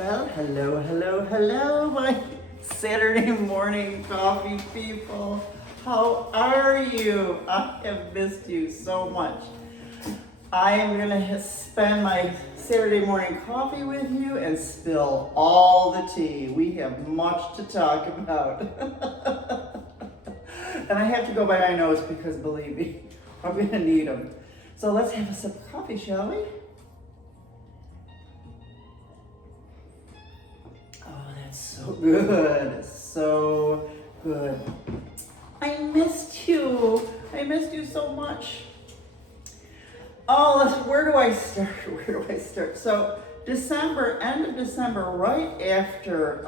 Well, hello, my Saturday morning coffee people. How are you? I have missed you so much. I am gonna spend my Saturday morning coffee with you and spill all the tea. We have much to talk about. And I have to go by my notes because believe me, I'm gonna need them. So let's have a sip of coffee, shall we? So good, so good. I missed you. I missed you so much. Oh, where do I start? So end of December, right after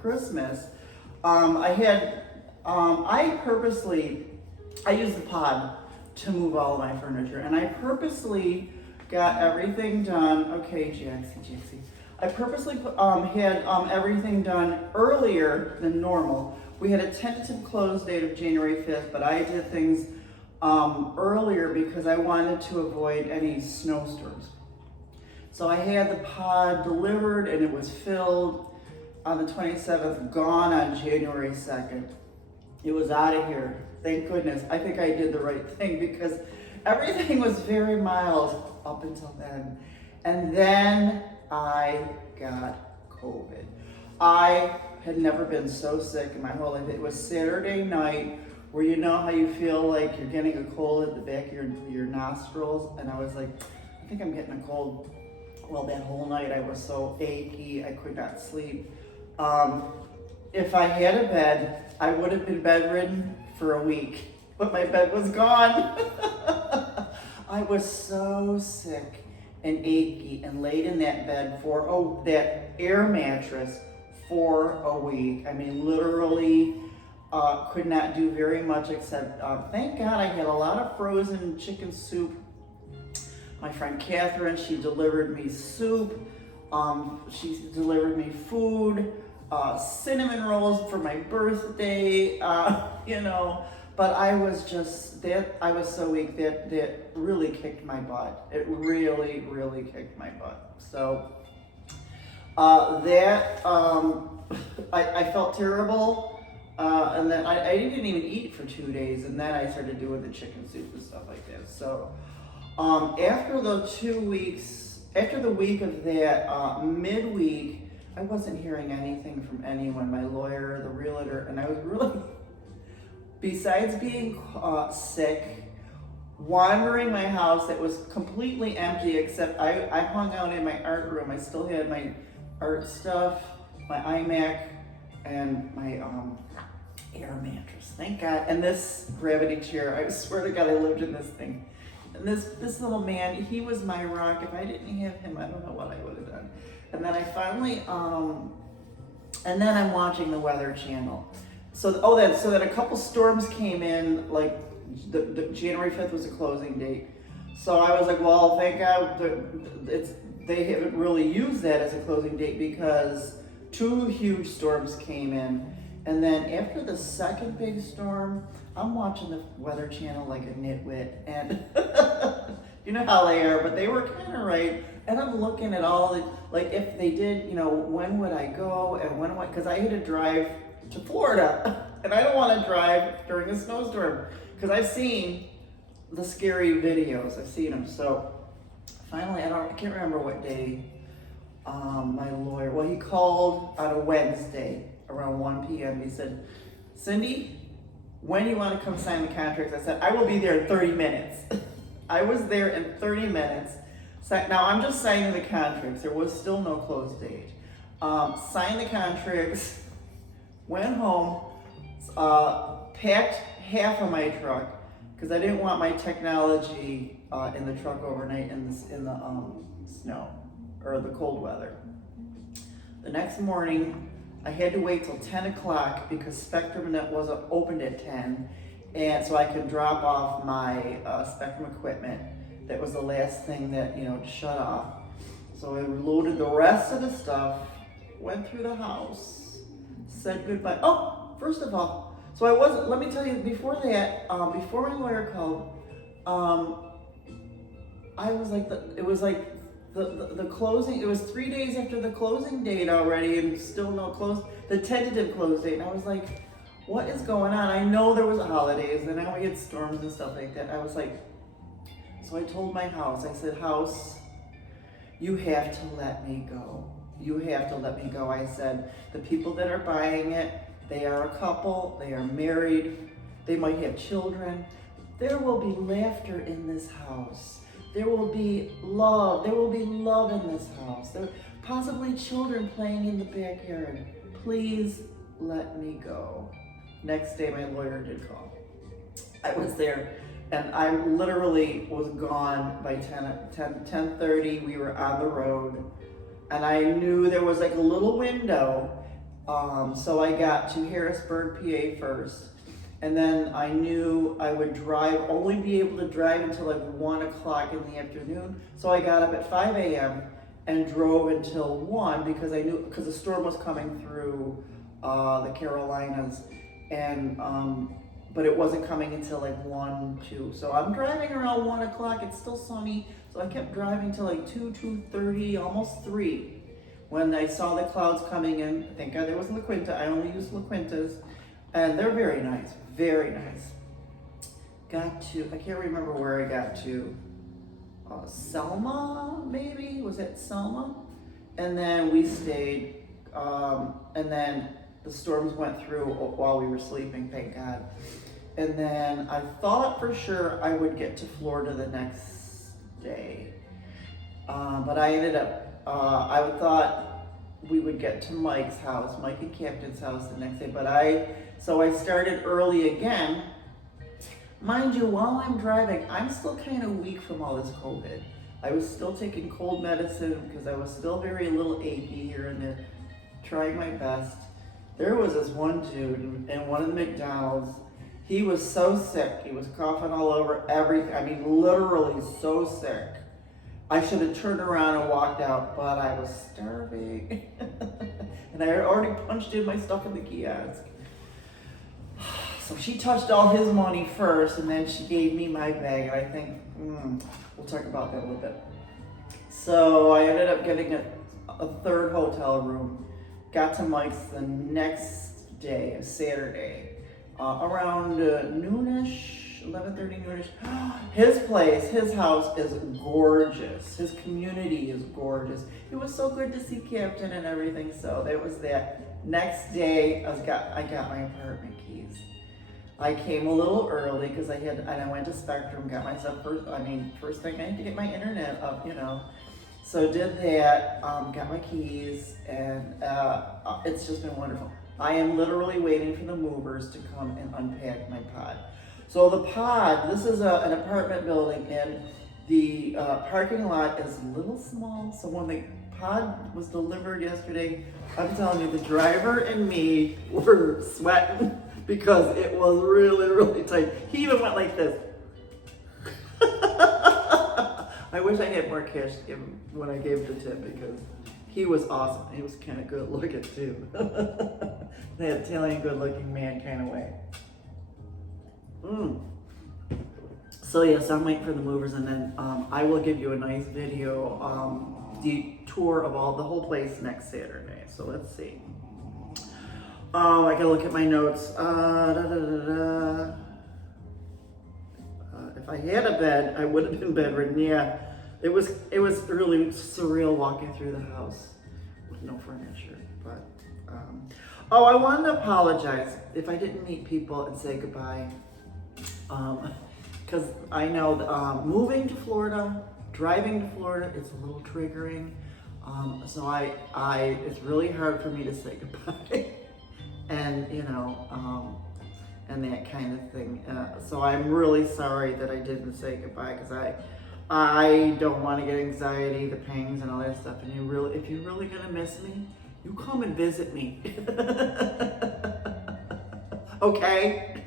Christmas, I used the pod to move all of my furniture, and I purposely got everything done. Okay, Jaxie. I purposely had everything done earlier than normal. We had a tentative close date of January 5th, but I did things earlier because I wanted to avoid any snowstorms. So I had the pod delivered and it was filled on the 27th, gone on January 2nd. It was out of here. Thank goodness. I think I did the right thing because everything was very mild up until then. And then I got COVID. I had never been so sick in my whole life. It was Saturday night where you know how you feel like you're getting a cold at the back of your nostrils, and I was like, I think I'm getting a cold. Well, that whole night I was so achy, I could not sleep. If I had a bed, I would have been bedridden for a week, but my bed was gone. I was so sick and achy and laid in that bed for that air mattress for a week. I mean, literally could not do very much except, thank God I had a lot of frozen chicken soup. My friend Catherine, she delivered me soup. She delivered me food, cinnamon rolls for my birthday, But I was so weak that really kicked my butt. It really, really kicked my butt. So I felt terrible. And then I didn't even eat for 2 days. And then I started doing the chicken soup and stuff like that. So after the week of that, midweek, I wasn't hearing anything from anyone, my lawyer, the realtor, and I was really, besides being sick, wandering my house that was completely empty except I hung out in my art room. I still had my art stuff, my iMac, and my air mattress, thank God, and this gravity chair. I swear to God I lived in this thing. And this little man, he was my rock. If I didn't have him, I don't know what I would have done. And then I finally, and then I'm watching the Weather Channel. So then a couple storms came in, like the January 5th was the closing date. So I was like, well, thank God they haven't really used that as a closing date because 2 huge storms came in. And then after the second big storm, I'm watching the Weather Channel like a nitwit, and you know how they are, but they were kind of right. And I'm looking at all the, like if they did, when would I go and because I had to drive to Florida, and I don't want to drive during a snowstorm because I've seen the scary videos. I've seen them. So finally, I can't remember what day. My lawyer, he called on a Wednesday around 1 p.m. He said, Cindy, when do you want to come sign the contracts? I said, I will be there in 30 minutes. I was there in 30 minutes. Now I'm just signing the contracts. There was still no close date. Signed the contracts, went home, packed half of my truck because I didn't want my technology in the truck overnight in the snow or the cold weather. The next morning, I had to wait till 10 o'clock because SpectrumNet wasn't opened at 10, and so I could drop off my Spectrum equipment. That was the last thing that, to shut off. So I loaded the rest of the stuff, went through the house, said goodbye. Oh, first of all, so let me tell you, before that, before my lawyer called, it was like the closing, it was 3 days after the closing date already and still no close, the tentative close date. And I was like, what is going on? I know there was holidays and I know we had storms and stuff like that. I was like, so I told my house, I said, house, you have to let me go. You have to let me go. I said, the people that are buying it, they are a couple, they are married, they might have children. There will be laughter in this house. There will be love. There will be love in this house. There possibly children playing in the backyard. Please let me go. Next day, my lawyer did call. I was there, and I literally was gone by 10:30. We were on the road, and I knew there was like a little window. So I got to Harrisburg, PA first. And then I knew I would only be able to drive until like 1 o'clock in the afternoon. So I got up at 5 a.m. and drove until 1 because I knew, because the storm was coming through the Carolinas, and but it wasn't coming until like 1, 2. So I'm driving around 1 o'clock, it's still sunny. So I kept driving till like 2:30, almost 3. When I saw the clouds coming in, thank God there wasn't La Quinta, I only used La Quintas. And they're very nice, very nice. Got to, I can't remember where I got to. Selma, maybe? Was it Selma? And then we stayed, and then the storms went through while we were sleeping, thank God. And then I thought for sure I would get to Florida the next day. But I ended up, I thought we would get to Mike's house, Mike and Captain's house the next day, so I started early again. Mind you, while I'm driving, I'm still kind of weak from all this COVID. I was still taking cold medicine because I was still very a little achy here and there, trying my best. There was this one dude in one of the McDonald's. He was so sick. He was coughing all over everything. I mean, literally so sick. I should have turned around and walked out, but I was starving. And I had already punched in my stuff in the kiosk. So she touched all his money first, and then she gave me my bag, and I think, we'll talk about that a little bit. So I ended up getting a third hotel room. Got to Mike's the next day, Saturday, around noonish, 11:30 noonish. His place, his house is gorgeous. His community is gorgeous. It was so good to see Captain and everything. So that was that. Next day, I got my apartment keys. I came a little early because I went to Spectrum, got myself first thing I had to get my internet up, So did that, got my keys, and it's just been wonderful. I am literally waiting for the movers to come and unpack my pod. So the pod, this is an apartment building, and the parking lot is a little small. So when the pod was delivered yesterday, I'm telling you, the driver and me were sweating because it was really, really tight. He even went like this. I wish I had more cash to give him when I gave the tip because he was awesome. He was kind of good looking too. That Italian good looking man kind of way. So yes, I'm waiting for the movers, and then I will give you a nice video, the tour of the whole place next Saturday. So let's see. I gotta look at my notes. If I had a bed, I would have been bedridden. Yeah, it was really surreal walking through the house with no furniture. But I wanted to apologize if I didn't meet people and say goodbye. Because I know moving to Florida, driving to Florida, it's a little triggering. So it's really hard for me to say goodbye, and and that kind of thing. So I'm really sorry that I didn't say goodbye because I don't want to get anxiety, the pangs, and all that stuff. And if you're really gonna miss me, you come and visit me. Okay.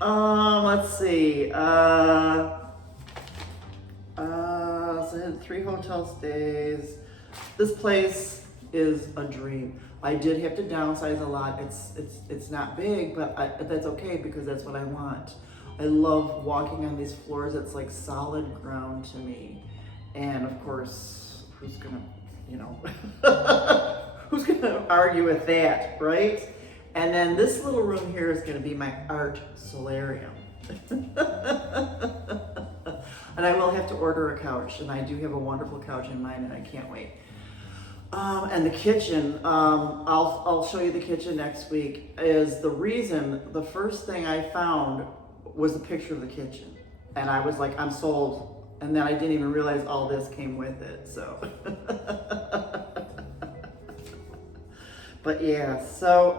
Let's see. So I had 3 hotel stays. This place is a dream. I did have to downsize a lot. It's not big, but that's okay because that's what I want. I love walking on these floors. It's like solid ground to me. And of course, who's gonna, you know, who's gonna argue with that, right? And then this little room here is gonna be my art solarium. And I will have to order a couch, and I do have a wonderful couch in mind, and I can't wait. And the kitchen, I'll show you the kitchen next week. Is the reason, the first thing I found was a picture of the kitchen, and I was like, I'm sold. And then I didn't even realize all this came with it. So, but yeah. So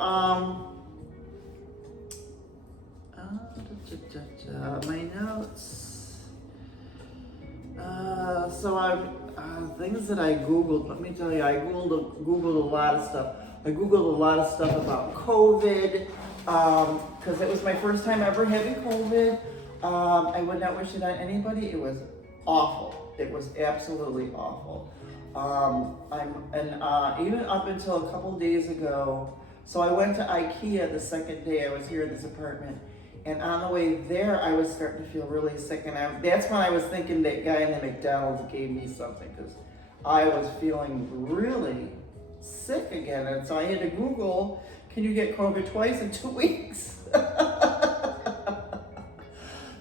my notes. So things that I Googled, let me tell you, I Googled a lot of stuff. I Googled a lot of stuff about COVID, because it was my first time ever having COVID. I would not wish it on anybody. It was awful. It was absolutely awful. Even up until a couple days ago, so I went to IKEA the second day I was here in this apartment. And on the way there, I was starting to feel really sick, and that's when I was thinking that guy in the McDonald's gave me something, because I was feeling really sick again. And so I had to Google, can you get COVID twice in 2 weeks?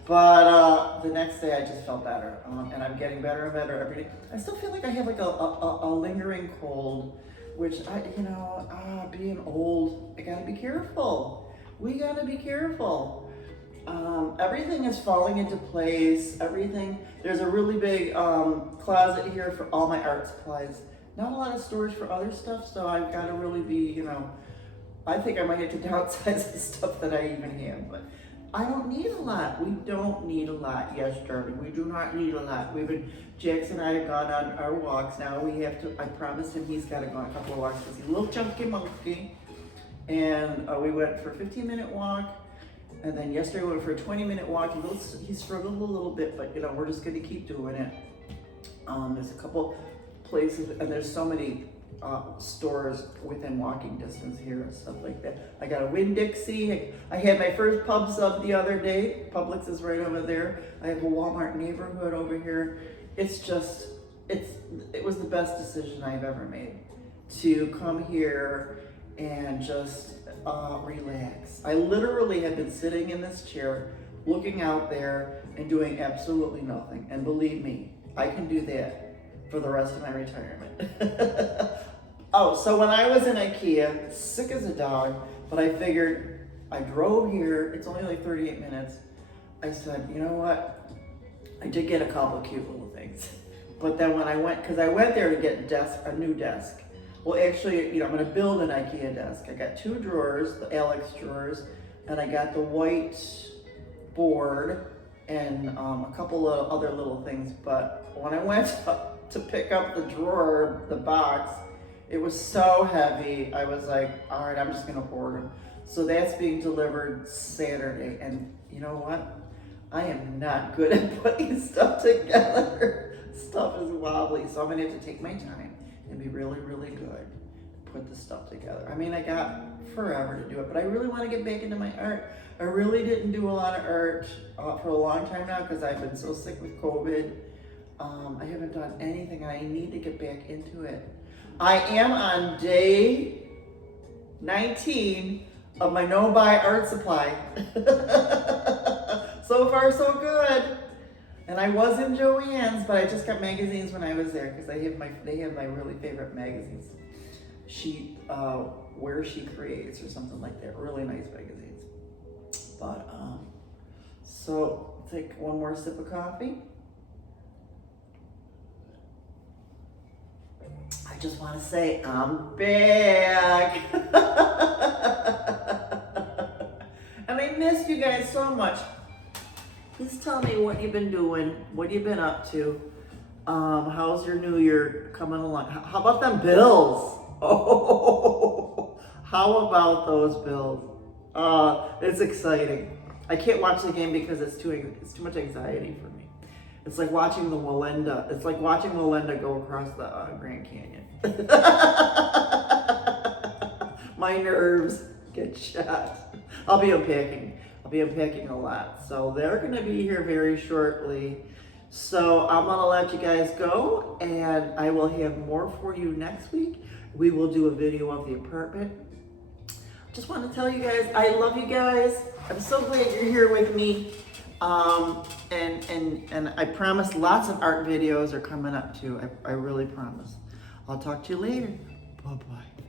But the next day I just felt better, and I'm getting better and better every day. I still feel like I have like a lingering cold, which being old, I gotta be careful. We gotta be careful. Everything is falling into place. There's a really big closet here for all my art supplies. Not a lot of storage for other stuff, so I've got to really be, I think I might have to downsize the stuff that I even have, but I don't need a lot. We don't need a lot. Yes, darling, we do not need a lot. Jackson and I have gone on our walks now. I promised him he's got to go on a couple of walks because he's a little chunky monkey. And we went for a 15-minute walk. And then yesterday we went for a 20-minute walk. He struggled a little bit, but we're just gonna keep doing it. There's a couple places, and there's so many stores within walking distance here and stuff like that. I got a Winn-Dixie. I had my first pub sub the other day. Publix is right over there. I have a Walmart neighborhood over here. It was the best decision I've ever made to come here and just relax. I literally have been sitting in this chair, looking out there and doing absolutely nothing. And believe me, I can do that for the rest of my retirement. Oh, so when I was in IKEA, sick as a dog, but I figured, I drove here, it's only like 38 minutes. I said, you know what? I did get a couple of cute little things. But then when I went there to get a new desk. Well, actually, I'm gonna build an IKEA desk. I got 2 drawers, the Alex drawers, and I got the white board and a couple of other little things. But when I went to pick up the drawer, the box, it was so heavy. I was like, all right, I'm just gonna order them. So that's being delivered Saturday. And you know what? I am not good at putting stuff together. Stuff is wobbly, so I'm gonna have to take my time and be really, really good to put the stuff together. I mean, I got forever to do it, but I really want to get back into my art. I really didn't do a lot of art for a long time now because I've been so sick with COVID. I haven't done anything, and I need to get back into it. I am on day 19 of my no-buy art supply. So far, so good. And I was in Joann's, but I just got magazines when I was there because they have my really favorite magazines. Where She Creates or something like that. Really nice magazines. But so take one more sip of coffee. I just want to say I'm back. And I missed you guys so much. Please tell me what you've been doing, what you've been up to. How's your new year coming along? How about them Bills? Oh, how about those Bills? It's exciting. I can't watch the game because it's too much anxiety for me. It's like watching the Melinda. It's like watching Melinda go across the Grand Canyon. My nerves get shot. I'll be unpacking I'll be unpacking a lot. So they're gonna be here very shortly. So I'm gonna let you guys go, and I will have more for you next week. We will do a video of the apartment. Just want to tell you guys, I love you guys. I'm so glad you're here with me. And I promise lots of art videos are coming up too. I really promise. I'll talk to you later. Bye-bye.